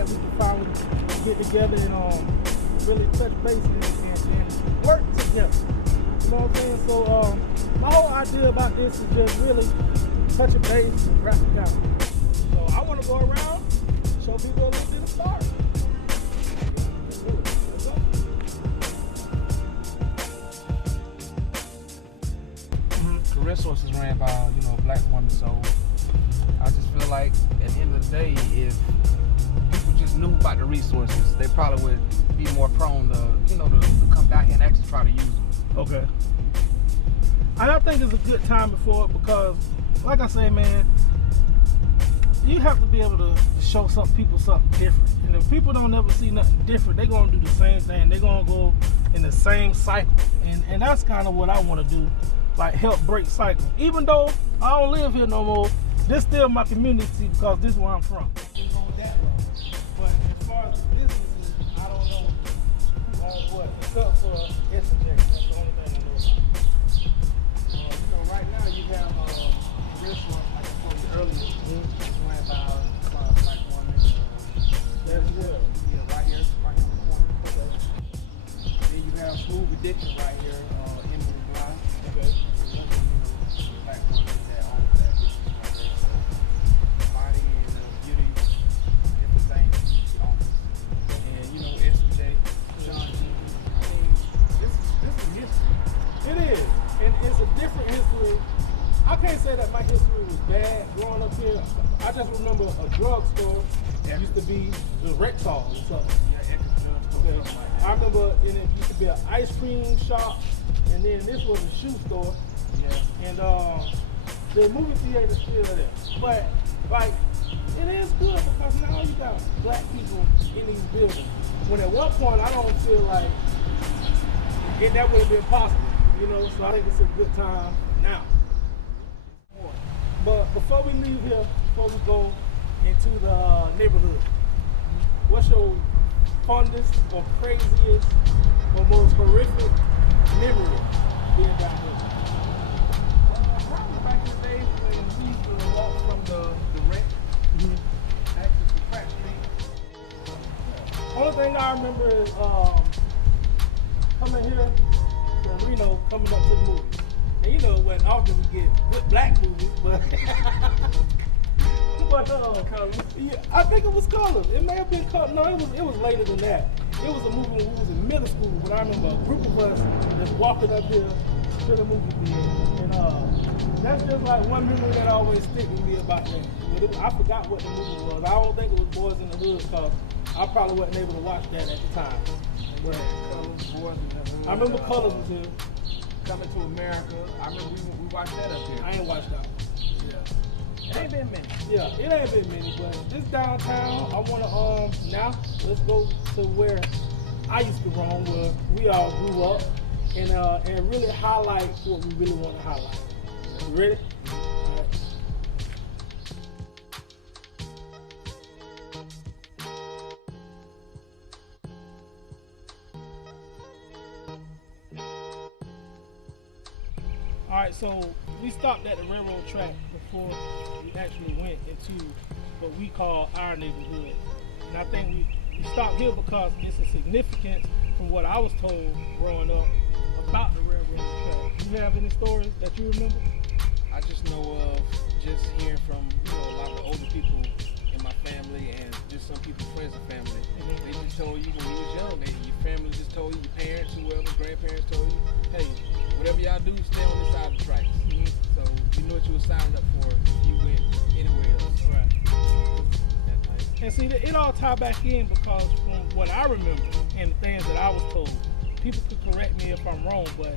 that we can finally get together and really touch base and work together. You know what I'm saying? So my whole idea about this is just really touch a base and wrap it down. So I want to go around, show people a little bit of Starke. Let's do it. Let's go. The resources ran by, a black woman, so I just feel like at the end of the day, if people just knew about the resources, they probably would be more prone to, to come back and actually try to use them. Okay. And I think it's a good time before it because, like I say, man, you have to be able to show some people something different. And if people don't ever see nothing different, they're going to do the same thing. They're going to go in the same cycle. And that's kind of what I want to do, like help break cycles. Even though I don't live here no more, this still my community because this is where I'm from. It's on that road. But as far as the businesses, I don't know who owns what, except for SJ. That's the only thing I know about. Right now you have a restaurant, like I told you earlier, it's ran by a black woman. That's good. Yeah, right here on the corner. Okay. Then you have Smooth Addiction right here, in the block. Okay. Black woman that owns that business right there. Body and beauty, different things she owns. And S&J, John G. I mean, this is history. It is. And it's a different history. I can't say that my history was bad growing up here. I just remember a drugstore used to be the Rexall or something. Okay. I remember it used to be an ice cream shop, and then this was a shoe store. Yeah. And the movie theater still there. But like, it is good because now you got black people in these buildings. When at one point I don't feel like that would have been possible. So I think it's a good time now. But before we leave here, before we go into the neighborhood, what's your fondest or craziest or most horrific memory being down here? Probably back in the days when we used to walk from the rec, actually to Crack Street. Only thing I remember is coming here from Reno, coming up to the movie. And it wasn't often we get good black movies, but Colors. Yeah, I think it was Colors. It may have been Colors. No, it was later than that. It was a movie when we was in middle school, but I remember a group of us just walking up here to the movie theater. And that's just like one memory that always stick with me about that. But I forgot what the movie was. I don't think it was Boys in the Hood because I probably wasn't able to watch that at the time. But Colors, Boys in the Hood. I remember Colors was here. Coming to America. I remember we watched that up here. I ain't watched that one. Yeah. It ain't been many. Yeah, it ain't been many, but this downtown, I wanna now let's go to where I used to roam, where we all grew up, and really highlight what we really want to highlight. You ready? All right. All right, so we stopped at the railroad track before we actually went into what we call our neighborhood. And I think we stopped here because it's a significance from what I was told growing up about the railroad track. Do you have any stories that you remember? I just know of just hearing from a lot of the older people in my family and just some people, friends and family. They just told you when you was young, your family just told you, your parents, whoever, grandparents told you, hey, whatever y'all do, stay on this side of the tracks. So you know what you were signing up for if you went anywhere else. Right. And see, it all tie back in because from what I remember and the things that I was told, people could correct me if I'm wrong, but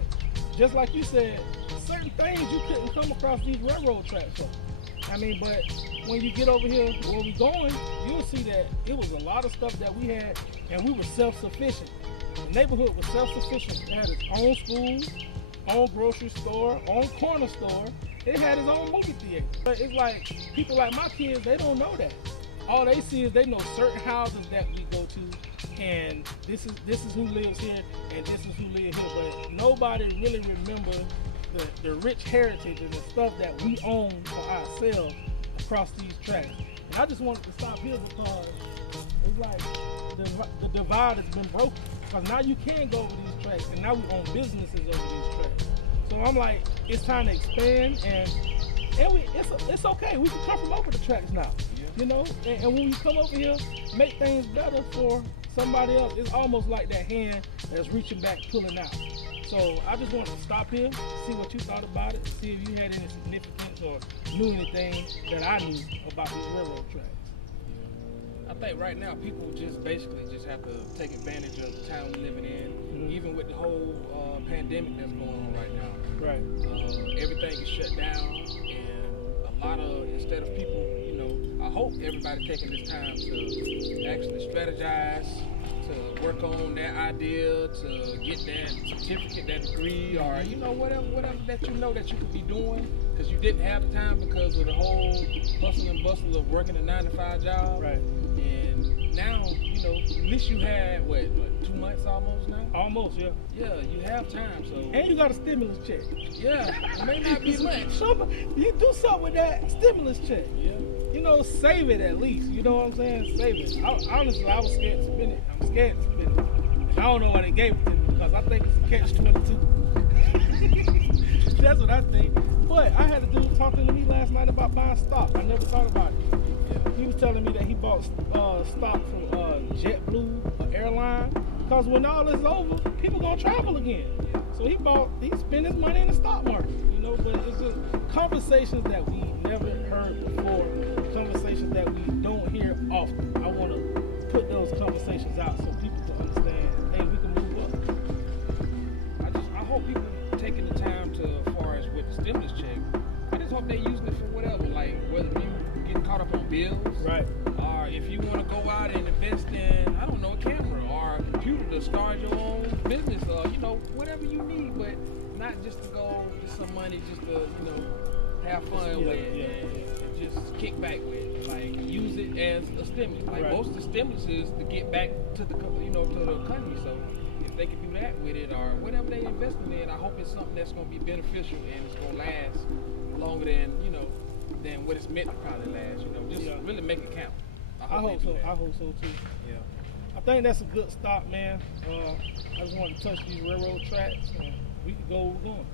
just like you said, certain things you couldn't come across these railroad tracks for. I mean, but when you get over here where we going, you'll see that it was a lot of stuff that we had, and we were self-sufficient. The neighborhood was self-sufficient. It had its own schools, own grocery store, own corner store. It had its own movie theater. But it's like, people like my kids, they don't know that. All they see is they know certain houses that we go to, and this is who lives here, and this is who lives here. But nobody really remember the rich heritage and the stuff that we own for ourselves across these tracks. And I just wanted to stop here because It's like the divide has been broken. Because now you can go over these tracks, and now we own businesses over these tracks. So I'm like, it's time to expand, and it's okay. We can come from over the tracks now. Yeah. You know, and when we come over here, make things better for somebody else. It's almost like that hand that's reaching back, pulling out. So I just wanted to stop here, see what you thought about it, see if you had any significance or knew anything that I knew about these railroad tracks. I think right now people just basically just have to take advantage of the time we're living in, even with the whole pandemic that's going on right now. Right. Everything is shut down, and a lot of, instead of people, you know, I hope everybody taking this time to actually strategize, to work on that idea, to get that certificate, that degree, or you know, whatever that you know that you could be doing, because you didn't have the time because of the whole hustle and bustle of working a 9-to-5 job. Right. And now, you know, at least you had what 2 months almost now. Almost, yeah. Yeah, you have time. So. And you got a stimulus check. Yeah, it may not be much. You do something with that stimulus check. Yeah. You know, save it at least. You know what I'm saying? Save it. Honestly, I was scared to spend it. I'm scared to spend it. And I don't know why they gave it to me, because I think it's a catch-22. That's what I think. But I had a dude talking to me last night about buying stock. I never thought about it. Yeah. He was telling me that he bought stock from JetBlue airline, because when all this is over, people gonna travel again. So he spent his money in the stock market, you know. But it's just conversations that we never heard before, conversations that we don't hear often. I want to put those conversations out so people can understand, hey, we can move up. I hope people taking the time to, as far as with the stimulus check, I just hope they using it for whatever, like whether you get caught up on bills, Right. or if you want to go out and invest in, I don't know, a camera or a computer to start your own business, or you know, whatever you need, but not just to go get some money just to, you know, have fun with and just kick back with. Like, use it as a stimulus. Like, most of the stimulus is to get back to the, you know, to the economy. So if they can do that with it, or whatever they investing in, I hope it's something that's going to be beneficial and it's going to last longer than, you know, than what it's meant to probably last. You know, just really make it count. I hope so. I hope so too. Yeah. I think that's a good stop, man. I just want to touch these railroad tracks, and we can go where we're going.